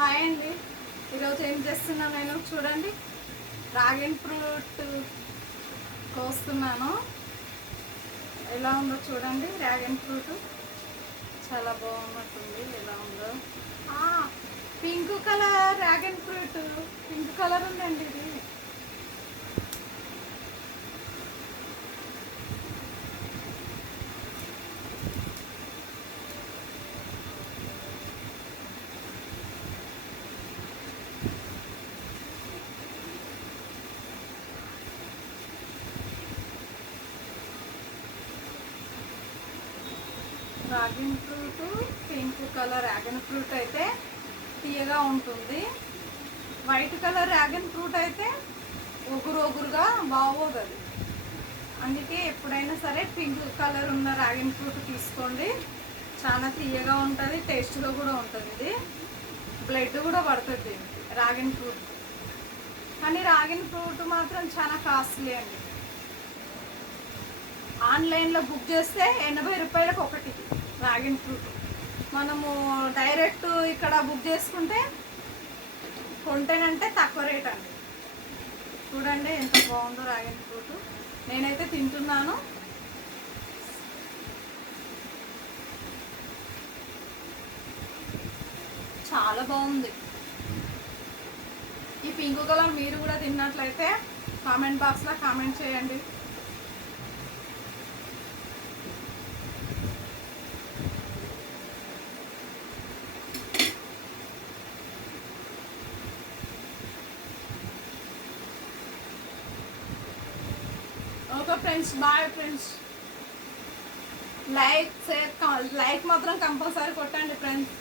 Hi అండి. ఈరోజు ఏం చేస్తున్నా నేను చూడండి, డ్రాగన్ ఫ్రూట్ కోస్తున్నాను. ఎలా ఉందో చూడండి. డ్రాగన్ ఫ్రూట్ చాలా బాగున్నట్టుంది. ఎలా ఉందో pink colour dragon fruit, pink colour ఉందండి ఇది. Dragon fruit pink colour dragon fruit అయితే తీయగా ఉంటుంది. వైట్ కలర్ డ్రాగన్ ఫ్రూట్ అయితే ఒగురుగా బాగోదు అది. అందుకే ఎప్పుడైనా సరే పింక్ కలర్ ఉన్న డ్రాగన్ ఫ్రూట్ తీసుకోండి. చాలా తీయగా ఉంటుంది, టేస్ట్గా కూడా ఉంటుంది. ఇది బ్లడ్ కూడా పడుతుంది డ్రాగన్ ఫ్రూట్. కానీ డ్రాగన్ ఫ్రూట్ మాత్రం చాలా కాస్ట్లీ అండి. ఆన్లైన్లో బుక్ చేస్తే 80 రూపాయలకు ఒకటి డ్రాగన్ ఫ్రూట్. మనము డైరెక్ట్ ఇక్కడ బుక్ చేసుకుంటే కొంటేనంటే తక్కువ రేట్ అండి. చూడండి ఎంత బాగుందో డ్రాగన్ ఫ్రూట్. నేనైతే తింటున్నాను. చాలా బాగుంది. ఈ పింక్ కలర్ మీరు కూడా తిన్నట్లయితే కామెంట్ బాక్స్లో కామెంట్ చేయండి. Okay friends, bye friends. Like మాత్రం కంపల్సరీ కొట్టండి ఫ్రెండ్స్.